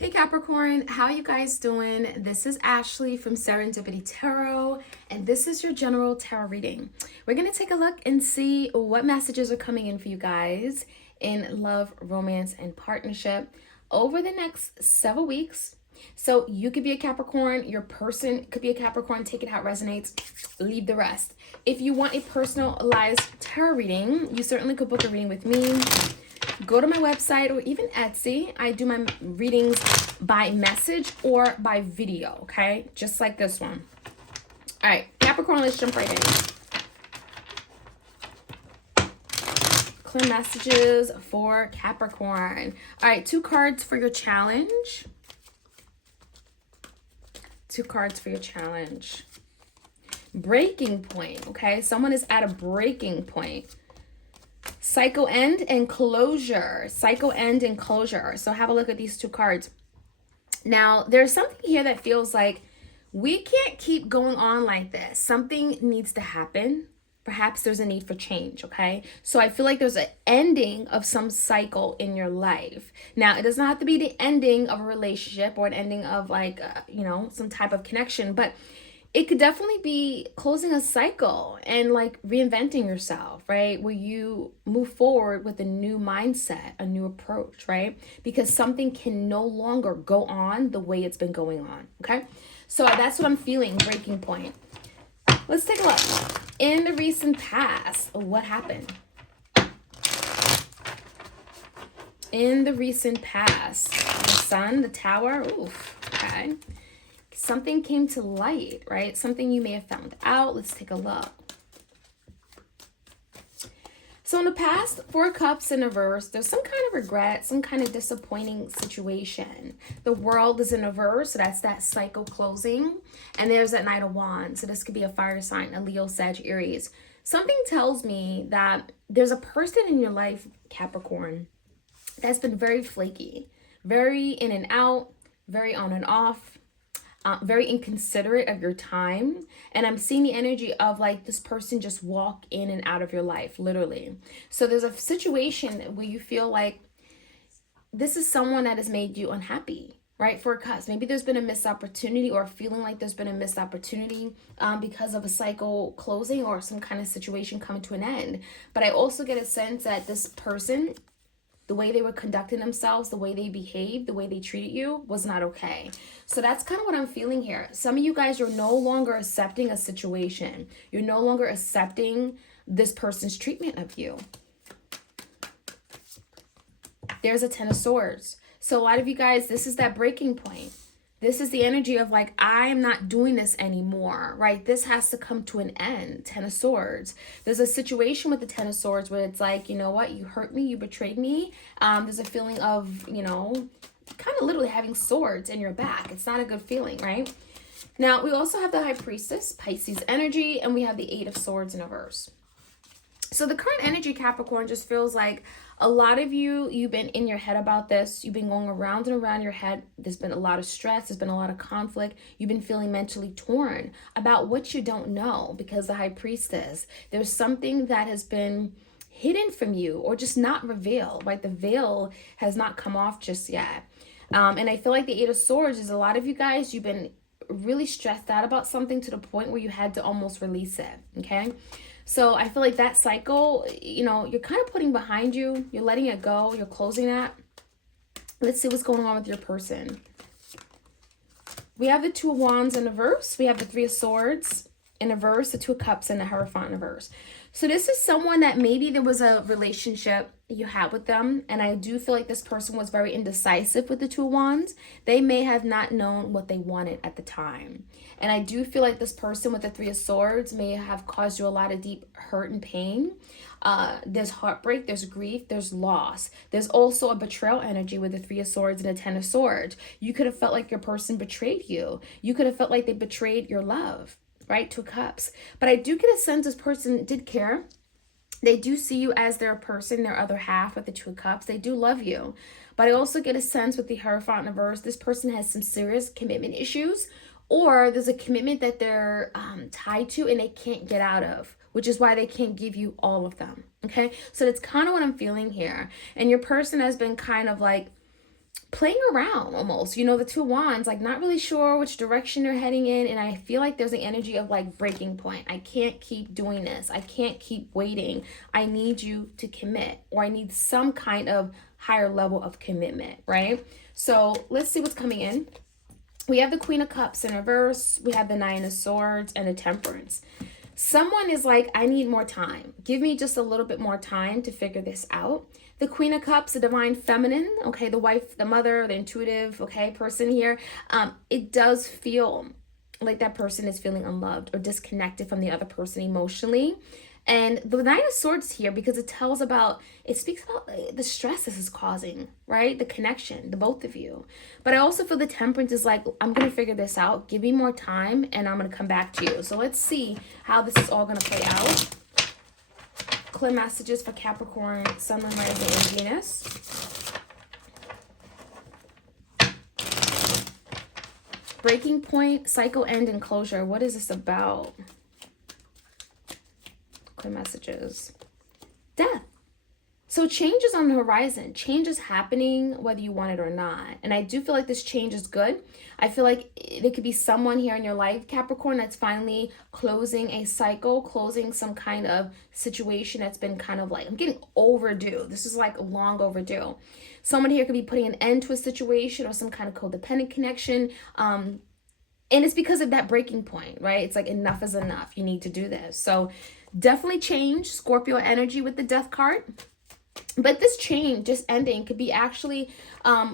Hey Capricorn, how you guys doing? This is Ashley from Serendipity Tarot, and this is your general tarot reading. We're going to take a look and see what messages are coming in for you guys in love, romance, and partnership over the next several weeks. So you could be a Capricorn, your person could be a Capricorn, take it how it resonates, leave the rest. If you want a personalized tarot reading, you certainly could book a reading with me. Go to my website or even Etsy. I do my readings by message or by video, okay? Just like this one. All right, Capricorn, let's jump right in. Clear messages for Capricorn. All right, 2 cards for your challenge. 2 cards for your challenge. Breaking point, okay? Someone is at a breaking point. Cycle end and closure. Cycle end and closure. So have a look at these 2 cards. Now, there's something here that feels like we can't keep going on like this. Something needs to happen. Perhaps there's a need for change, okay? So I feel like there's an ending of some cycle in your life. Now, it does not have to be the ending of a relationship or an ending of like, some type of connection, but it could definitely be closing a cycle and like reinventing yourself, right? Where you move forward with a new mindset, a new approach, right? Because something can no longer go on the way it's been going on, okay? So that's what I'm feeling, breaking point. Let's take a look. In the recent past, what happened? In the recent past, the Sun, the Tower, oof, okay. Something came to light, right? Something you may have found out. Let's take a look. So in the past, 4 cups in reverse, there's some kind of regret, some kind of disappointing situation. The World is in reverse, so that's that cycle closing. And there's that Knight of Wands. So this could be a fire sign, a Leo, Sag, Aries. Something tells me that there's a person in your life, Capricorn, that's been very flaky, very in and out, very on and off. Very inconsiderate of your time. And I'm seeing the energy of like this person just walk in and out of your life, literally. So there's a situation where you feel like this is someone that has made you unhappy, right? For a cause. Maybe there's been a missed opportunity or feeling like there's been a missed opportunity because of a cycle closing or some kind of situation coming to an end. But I also get a sense that this person, the way they were conducting themselves, the way they behaved, the way they treated you was not okay. So that's kind of what I'm feeling here. Some of you guys are no longer accepting a situation. You're no longer accepting this person's treatment of you. There's a 10 of Swords. So a lot of you guys, this is that breaking point. This is the energy of like, I am not doing this anymore, right? This has to come to an end. 10 of Swords. There's a situation with the 10 of Swords where it's like, you know what? You hurt me. You betrayed me. There's a feeling of, kind of literally having swords in your back. It's not a good feeling, right? Now, we also have the High Priestess, Pisces energy, and we have the 8 of Swords in reverse. So the current energy, Capricorn, just feels like a lot of you've been in your head about this. You've been going around and around your head. There's been a lot of stress. There's been a lot of conflict. You've been feeling mentally torn about what you don't know because the High Priestess, there's something that has been hidden from you or just not revealed, right? The veil has not come off just yet. And I feel like the 8 of Swords is a lot of you guys, you've been really stressed out about something to the point where you had to almost release it, okay? So I feel like that cycle, you're kind of putting behind you. You're letting it go. You're closing that. Let's see what's going on with your person. We have the 2 of Wands in reverse. We have the 3 of Swords in reverse, the 2 of Cups, and the Hierophant in reverse. So this is someone that maybe there was a relationship you had with them. And I do feel like this person was very indecisive with the 2 of Wands. They may have not known what they wanted at the time. And I do feel like this person with the 3 of Swords may have caused you a lot of deep hurt and pain. There's heartbreak, there's grief, there's loss. There's also a betrayal energy with the 3 of Swords and the 10 of Swords. You could have felt like your person betrayed you. You could have felt like they betrayed your love, right? 2 of Cups. But I do get a sense this person did care. They do see you as their person, their other half with the 2 of Cups. They do love you. But I also get a sense with the Hierophant in reverse, this person has some serious commitment issues, or there's a commitment that they're tied to and they can't get out of, which is why they can't give you all of them, okay? So that's kind of what I'm feeling here. And your person has been kind of like playing around almost, you know, the two wands, like not really sure which direction you're heading in. And I feel like there's an energy of like breaking point. I can't keep doing this. I can't keep waiting. I need you to commit, or I need some kind of higher level of commitment, right? So let's see what's coming in. We have the Queen of Cups in reverse. We have the Nine of Swords and the Temperance. Someone is like, I need more time. Give me just a little bit more time to figure this out. The Queen of Cups, the divine feminine, okay, the wife, the mother, the intuitive, okay, person here. It does feel like that person is feeling unloved or disconnected from the other person emotionally. And the Nine of Swords here, because it speaks about the stress this is causing, right? The connection, the both of you. But I also feel the Temperance is like, I'm going to figure this out. Give me more time and I'm going to come back to you. So let's see how this is all going to play out. Clear messages for Capricorn, Sun, Moon, Rising, and Venus. Breaking point, cycle end, and closure. What is this about? Clear messages. Death. So change is on the horizon. Change is happening whether you want it or not. And I do feel like this change is good. I feel like there could be someone here in your life, Capricorn, that's finally closing a cycle, closing some kind of situation that's been kind of like, I'm getting overdue. This is like long overdue. Someone here could be putting an end to a situation or some kind of codependent connection. And it's because of that breaking point, right? It's like enough is enough. You need to do this. So definitely change, Scorpio energy with the Death card. But this change, just ending, could be actually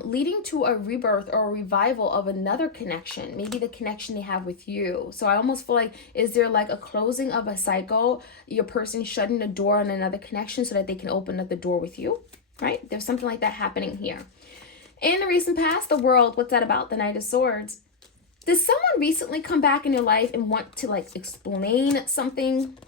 leading to a rebirth or a revival of another connection. Maybe the connection they have with you. So I almost feel like, is there like a closing of a cycle? Your person shutting the door on another connection so that they can open up the door with you, right? There's something like that happening here. In the recent past, the World, what's that about? The Knight of Swords. Did someone recently come back in your life and want to like explain something?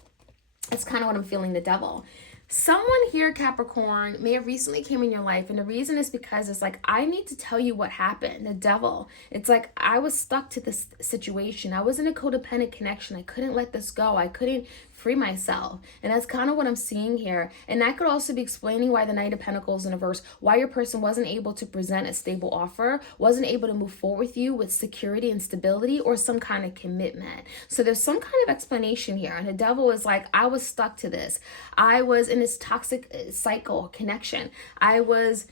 That's kind of what I'm feeling, the Devil. Someone here, Capricorn, may have recently came in your life, and the reason is because it's like, I need to tell you what happened. The Devil. It's like, I was stuck to this situation. I was in a codependent connection. I couldn't let this go. I couldn't free myself. And that's kind of what I'm seeing here. And that could also be explaining why the Knight of Pentacles in reverse, why your person wasn't able to present a stable offer, wasn't able to move forward with you with security and stability or some kind of commitment. So there's some kind of explanation here. And the Devil is like, I was stuck to this. I was in this toxic cycle connection. I was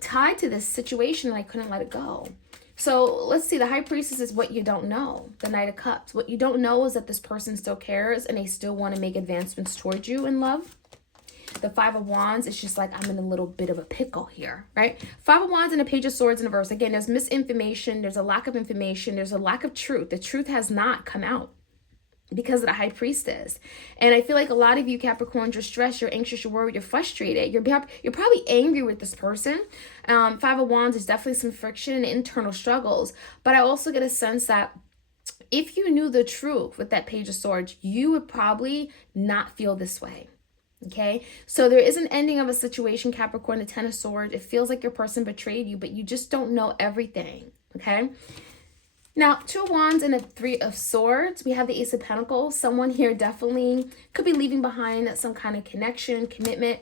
tied to this situation and I couldn't let it go. So let's see, the High Priestess is what you don't know. The Knight of Cups. What you don't know is that this person still cares and they still want to make advancements towards you in love. The Five of Wands is just like, I'm in a little bit of a pickle here, right? Five of Wands and a Page of Swords in reverse. Again, there's misinformation. There's a lack of information. There's a lack of truth. The truth has not come out because of the High Priestess. And I feel like a lot of you Capricorns, you're stressed, you're anxious, you're worried, you're frustrated. You're probably angry with this person. Five of Wands is definitely some friction and internal struggles. But I also get a sense that if you knew the truth with that Page of Swords, you would probably not feel this way. Okay, so there is an ending of a situation, Capricorn, the Ten of Swords. It feels like your person betrayed you, but you just don't know everything. Okay. Now, Two of Wands and a Three of Swords. We have the Ace of Pentacles. Someone here definitely could be leaving behind some kind of connection, commitment.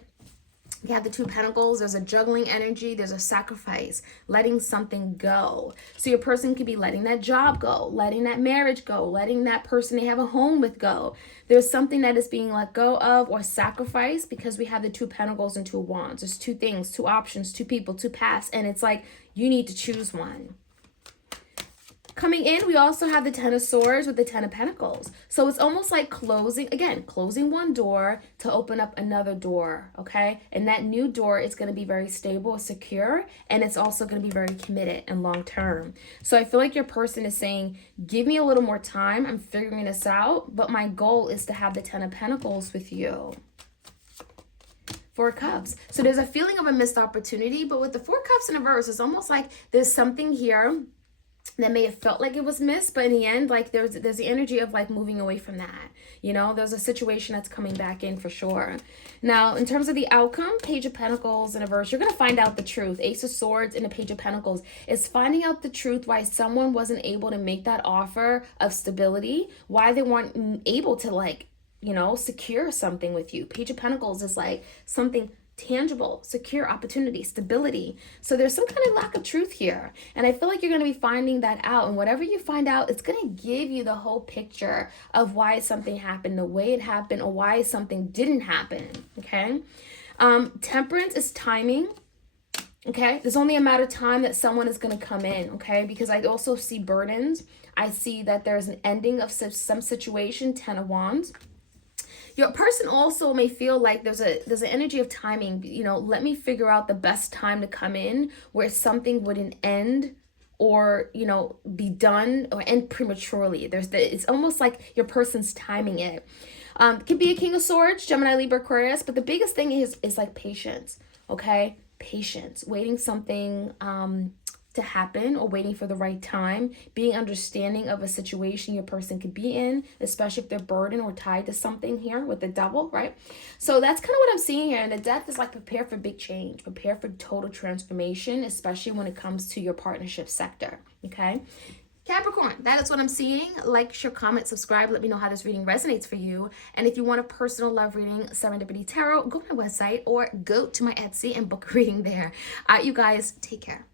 We have the Two of Pentacles. There's a juggling energy. There's a sacrifice, letting something go. So your person could be letting that job go, letting that marriage go, letting that person they have a home with go. There's something that is being let go of or sacrificed because we have the Two of Pentacles and Two of Wands. There's two things, two options, two people, two paths. And it's like, you need to choose one. Coming in, we also have the Ten of Swords with the Ten of Pentacles. So it's almost like closing one door to open up another door, okay? And that new door is going to be very stable, secure, and it's also going to be very committed and long-term. So I feel like your person is saying, give me a little more time. I'm figuring this out, but my goal is to have the Ten of Pentacles with you. Four of Cups. So there's a feeling of a missed opportunity, but with the Four of Cups in reverse, it's almost like there's something here that may have felt like it was missed, but in the end, like there's the energy of like moving away from that. You know, there's a situation that's coming back in for sure. Now, in terms of the outcome, Page of Pentacles in reverse, you're going to find out the truth. Ace of Swords and the Page of Pentacles is finding out the truth why someone wasn't able to make that offer of stability, why they weren't able to like, you know, secure something with you. Page of Pentacles is like something tangible, secure opportunity, stability. So there's some kind of lack of truth here. And I feel like you're going to be finding that out. And whatever you find out, it's going to give you the whole picture of why something happened the way it happened, or why something didn't happen. Okay. Temperance is timing. Okay. There's only a matter of time that someone is going to come in. Okay. Because I also see burdens. I see that there's an ending of some situation, 10 of Wands. Your person also may feel like there's an energy of timing. You know, let me figure out the best time to come in where something wouldn't end, or, you know, be done or end prematurely. It's almost like your person's timing it. Could be a King of Swords, Gemini, Libra, Aquarius, but the biggest thing is like patience. Okay, patience, waiting something to happen, or waiting for the right time, being understanding of a situation your person could be in, especially if they're burdened or tied to something here with the Devil, right? So that's kind of what I'm seeing here. And the Death is like, prepare for big change, prepare for total transformation, especially when it comes to your partnership sector. Okay, Capricorn, that is what I'm seeing. Like, share, comment, subscribe. Let me know how this reading resonates for you. And if you want a personal love reading, Serendipity Tarot, go to my website or go to my Etsy and book a reading there. You guys, take care.